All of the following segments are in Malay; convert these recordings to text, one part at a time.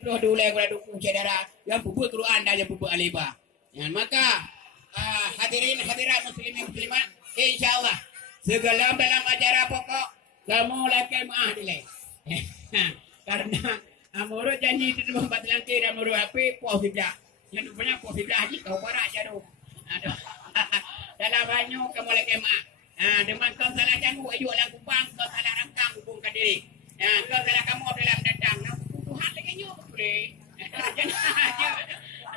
Dulu kepada dukung saudara yang pupuk Quran dan yang pupuk Alibah. Ya, maka hadirin hadirat muslimin muslimat, insyaallah segala dalam ajaran pokok kamu laki maah dilai. Karena menurut janji itu membuat lantai dan menurut api positif. Yang rupanya positif haji kau barak jadu. Dalam banyu kamu laki maah. Dengan kau salah jangu ayuk lang kubang, kau salah rangkang hubungkan diri. Kau salah kamu dalam datang. Tuhan lagi nyuk boleh.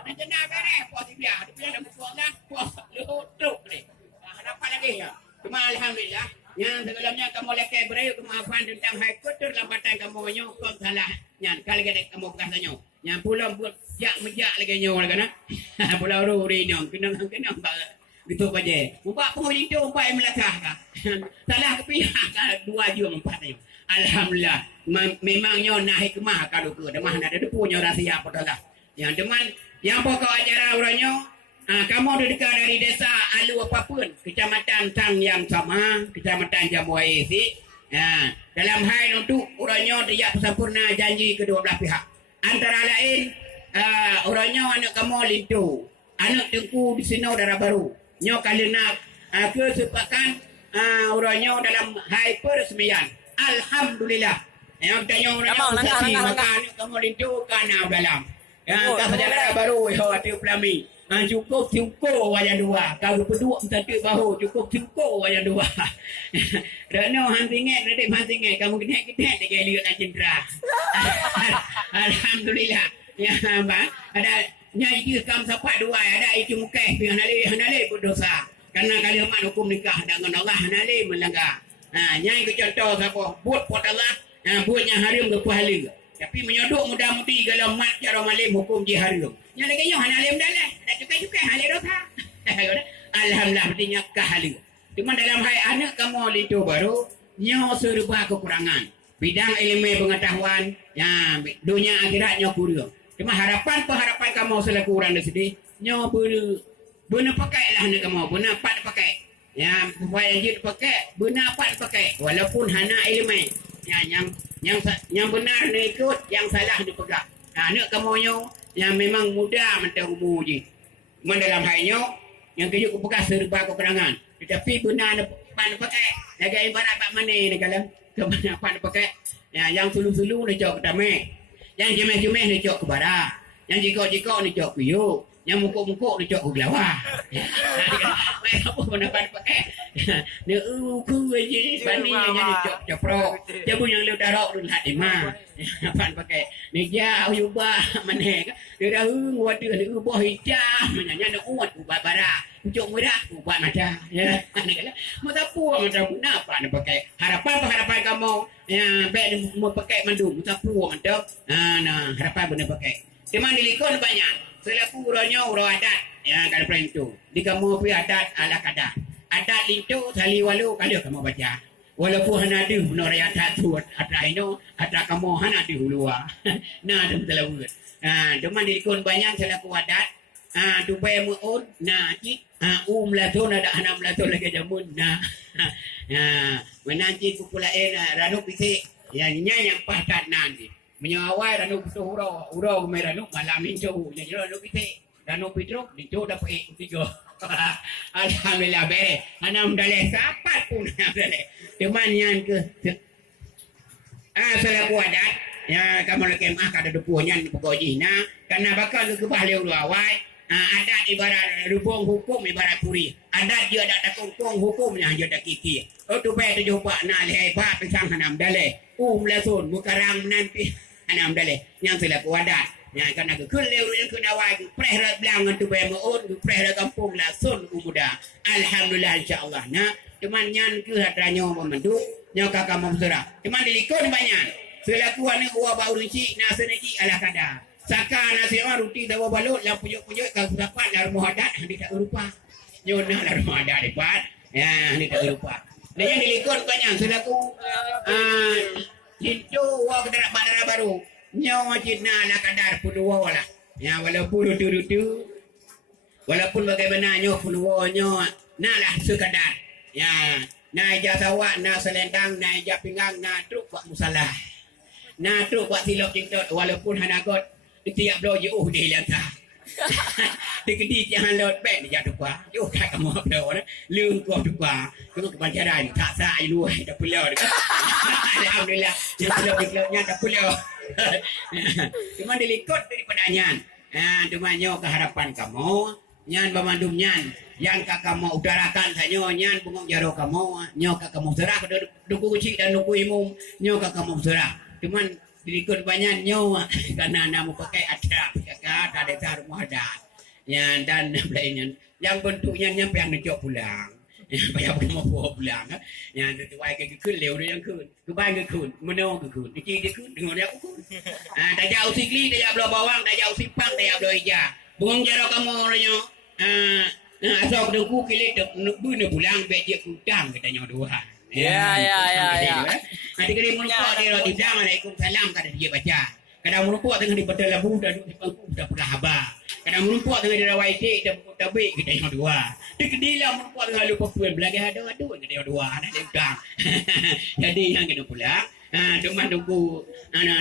Jenah beres positif dia. Dia punya dah buku dah. Puas lutuk boleh. Apa lagi ya? Cuma alhamdulillah. Yang sebelumnya kamu lekai beri kemaafan tentang hal kotor lambatan kamu nyokong salah. Yang kali gede kamu berkatanya. Yang pulau buat jak mejak lagi nyok lagi na. Pulau ruri nyok kenang gitu aja. Umpak penguji itu umpak yang melakah kah? Salah kepihak dua jam empatnya. Alhamdulillah. Memangnya nak hikmah kalau ke demah ada punya rahsia apa dah. Yang teman yang pokok ajaran orangnya kamu dekat dari desa Alu apapun, kecamatan Tang yang sama, kecamatan Jambuai si. Dalam hal untuk orangnya dia sempurna janji kedua belah pihak. Antara lain orangnya anak kamu lintu, anak tengku di sini darah baru. Nyo kalina kesepakan orangnya dalam hal peresmian. Alhamdulillah. Yang tanya orangnya maka anak kamu lintu kana dalam. Yang tak saja baru hati pelami. Cukup wajah dua. Kalau berdua satu bahu cukup wajah dua. Kerana hantingat nanti hantingat kamu kita dia lihat cendera. Alhamdulillah. Ya bang, ada nyai dia kam sapat dua ada itu mukah yang hanale berdosa. Karena kalau mak hukum nikah dengan Allah hanale melanggar. Nyai ke contoh siapa? Buat pot Allah, buatnya haram ke pahala. Tapi menyodok mudah-mudi kalau mat cara malim hukum jiharum. Yang lagi yang halim dalam. Tak cukai-cukai halim dosa. Alhamdulillah berarti kahalim. Cuma dalam hai anak kamu itu baru nyo serba kekurangan. Bidang ilmu pengetahuan, ya dunia akhiratnya kurang. Cuma harapan kamu selaku orang sedih, nyo benar pakai lah anak kamu, benar pat pakai. Ya, supaya jid pakai, benar pat pakai. Walaupun hana ilmu. Ya, yang benar ni ikut, yang salah dipegang. Anak kamu nyo yang memang muda mentah umur je. Dalam halnya yang kerja bekas serba kekurangan. Tetapi benar pan pakai. Jaga ibarat pak mana ni kalau ke pan pakai. Ya, yang sulu-sulu ni jauh ketamai. Yang jemeh-jemeh ni jauh ke barat. Yang jikok-jikok ni jauh ke yuk. Yang mukuk-mukuk ni jauh ke gelawah. Baik apa mana pan pakai. Ni ku aja bani yang jadi jauh pro. Dia pun yang lu darok lu hati mah. Pan pakai. Ni jauh ubah mana. Dia dah waduh ni ubah hijau. Mana nak uat ubah barat. Ucuk mudah ubah macam. Ya. Mata puang macam apa nak pakai. Harapan kamu yang baik mau pakai mandum. Mata puang macam. Nah harapan benar pakai. Cuma dilikon banyak. Selaku uranya urang adat. Ya kalau plan tu. Di kamu pi adat ala kadar. Adat itu sali walu kalau kamu baca. Walaupun hana ada benar yang tak tu ada ino ada kamu hana ada luar. Nah ada betul. Cuma dilikon banyak selaku adat. Dubai muun nah cik latun ada hana latun lagi jamun nah menanti kupulain ranu pisi yang yang padat nanti menyawai ranu putu uro meranu malam itu jadi ranu pisi ranu pitro itu dapat tiga. Alhamdulillah be hanam daleh sapat pun daleh cuman yang ke selaku adat ya kamu lagi kada dupunya pokoji nah karena bakal ke bahleu awai adat ibarat rubung hukum ibarat puri. Adat dia ada kongkong hukumnya dia ada kiki. Tu pe tu jumpa na lebat pisang hanam dale. Lasun mukarang nanti hanam dale. Yang selaku adat. Yang kana ke kuleu yang kena wai preh belang tu pe muun preh kampung lasun muda. Alhamdulillah insyaallah. Nah, cuman nyan ke hadranya memendu nya kakak memsura. Cuman dilikon banyak. Selaku ane uwa bau rinci na seneki ala kadar. Saka nasi orang ruti tahu balut yang pujuk-pujuk kalau dapat lah rumah adat dia tak berupa. Nyona lah rumah adat dapat. Ya, dia tak berupa. Dan yang dilikut banyak selaku cintu wah kendaraan bandara baru. Nyawa Cina lah kadar puluh lah. Ya, walaupun rutu walaupun bagaimana nyawa puluh nyawa nak lah sekadar. Ya, nak ijazah awak, nak selendang, nak ijazah pinggang, nak truk buat musalah. Nah tu buat silap cinta walaupun hana kot tiap lo je dia lihat ta dia kedi jangan lo bet dia tu kwa yo tak kamu lo lương ko tu kwa tu ke pancaran tak sai lu dah pulau alhamdulillah dia pulau nya dah pulau cuma dilikut daripada nyan cuma nyo keharapan kamu nyan pemandum nyan yang kakak mau utarakan saja nyan bungong jaro kamu nyo kakak mau serah duku kucing dan duku imum nyo kakak mau serah cuman dilikut banyak nyo karena namu pakai adat kakak ada taruh muadat nyan dan lainnya yang bentuknya nyampe yang ngejok pulang bayar mau pulang yang tu wai keขึ้นเร็วด้วยยังขึ้นคือบ้านก็ขึ้นมโนก็ขึ้นจริงๆขึ้นdengan diaขึ้นแต่ยาวsikliแต่ยาวbawangแต่ยาวsimpangแต่ยาวdoi ja bungong jaro kamu nyo asal kedengku kilik bener pulang bejek kudang katanya dua. Ya. Nanti kali melupa dia di dang Waalaikumsalam kata dia baca. Kadang melupa dengan di betul labu dan di pangku dah pernah haba. Kadang melupa dengan di rawai tik dan pangku tabik katanya dua. Di kedila melupa dengan lupa puan belagi ada katanya dua. Nanti dang. Jadi yang kena pulang. Cuma tunggu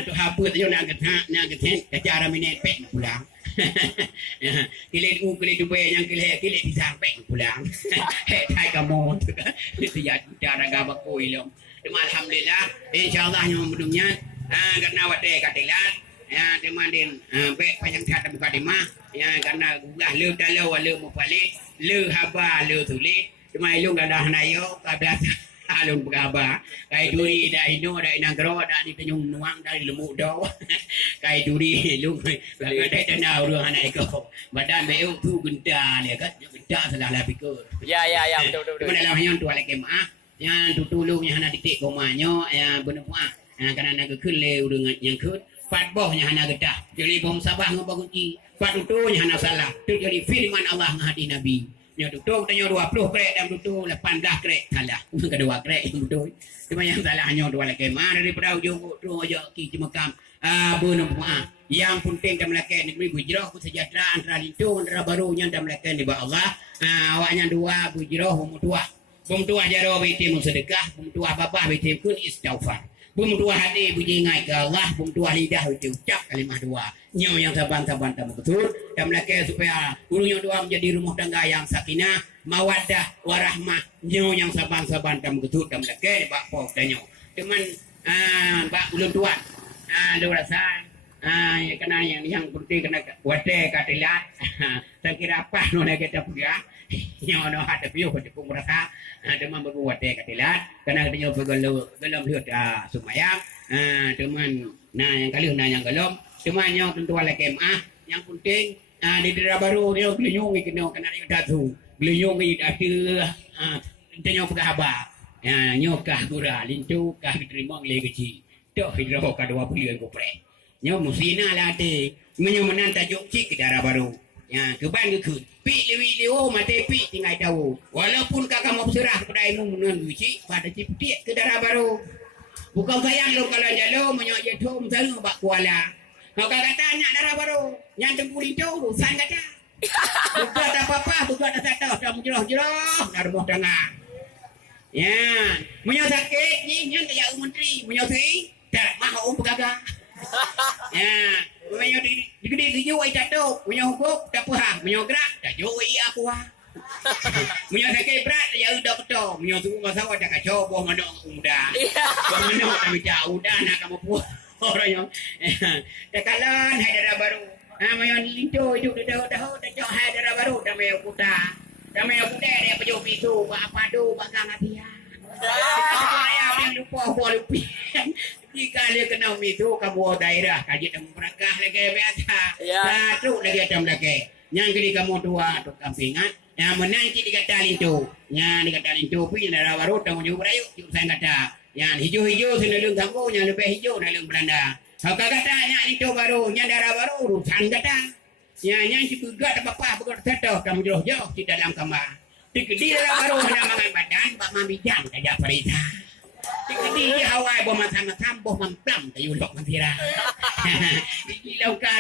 tu hapus tu nak keten cara minit pek pulang. Kilit tu yang kilit disampai pulang. Hai kamu tu kan. Dia cara gabak koi lom. Cuma alhamdulillah insyaallah yang mudumnya karena wate katilat ya demandin pek panjang kat buka dimah ya karena gugah le dalau le mupalit le haba le tulit cuma ilung dah nayo kabla alun beraba kai duri dah ino dah inagro dah di penyung nuang dari lemuk daw kai duri lu ada tanah urang anak ko badan beu tu genta dia kan genta salah pikir Ya betul. dalam hanya tu lagi mah yang tu tulungnya hana titik komanyo ya bener puah karena nak keun leu dengan yang keun pat bohnya hana gedah jadi bom sabah ngobagunci pat utunya hana salah tu jadi firman Allah ngahadi nabi nya tutung tanya 20 krek dan tutung 18 krek salah kedua krek yang betul cuma yang salah hanya dua lagi mana daripada ujung tu aja ki cemekam benar puah yang penting dalam lakukan negeri bujroh kesejahteraan antara lintung antara barunya dalam lakukan di bawah Allah awaknya dua bujroh bum tua jaro beti sedekah bum tua bapa beti kun istighfar bum tua hati puji ngai ke Allah bum tua lidah beti ucap kalimah dua nyo yang saban-saban tamu betul dan melaka supaya ulunya dua menjadi rumah tangga yang sakinah mawaddah warahmah nyo yang saban-saban tamu betul dan melaka bak pok dan nyo cuman bak ulun tua lu rasa ya kena yang penting kena wate katilat tak kira apa nona kita punya nyo no ada piu ko pun rasa teman berbuat katilat karena dia bergelum lihat sumayang teman yang kali yang gelum cuma yang tentu ala kemah yang penting di daerah baru dia gelinyung kena dia datu gelinyung ada tanya pegahaba nyokah gura lintu kah diterima oleh gaji tok hidro ka 2 bulan kopre nyo musina lah ate menyo menan tajuk cik ke daerah baru ya keban ke pi liwi mate pi tinggal tahu walaupun kakak mau serah kepada ilmu menan cik pada ciptiak ke daerah baru bukan sayang lo kalau jalo menyo je thom selalu bak kuala kau kata tanya daerah baru yang tempur itu urusan kata bukan ada apa-apa bukan ada satu dah menjeroh-jeroh dari rumah tengah ya menyo sakit ni yang kayak menteri menyo si tak mahu bergagah ya menyo digede dijo ai tak tahu menyo hukum tak faham menyo gerak tak jo ai aku menyo sakit berat ya udah betul menyo tu masa ada kacau boh mandok muda boh mandok kami jauh dah nak kamu puas orang tekalan haidara baru mayon linto hidup dah dah haidara baru dah mayo kuda dia pejuh pitu apa do bagang atia saya lupa lupi jika dia kena itu kamu daerah kaji temu berakah lagi biasa satu lagi ada lagi yang kali kamu dua tu kampingan yang menanti dikata linto yang dikata linto pi daerah baru temu jauh berayu saya kata yang hijau-hijau senelung kamu yang lebih hijau dalam Belanda. Kalau katanya itu baru, yang darah baru urusan kata. Yang juga ada apa begitu kamu jauh-jauh di dalam kamar. Di darah baru hanya mangan badan, bak mambijang saja perintah. Di Hawaii boh macam-macam boh mamplam kayu lok mentira. Di lauka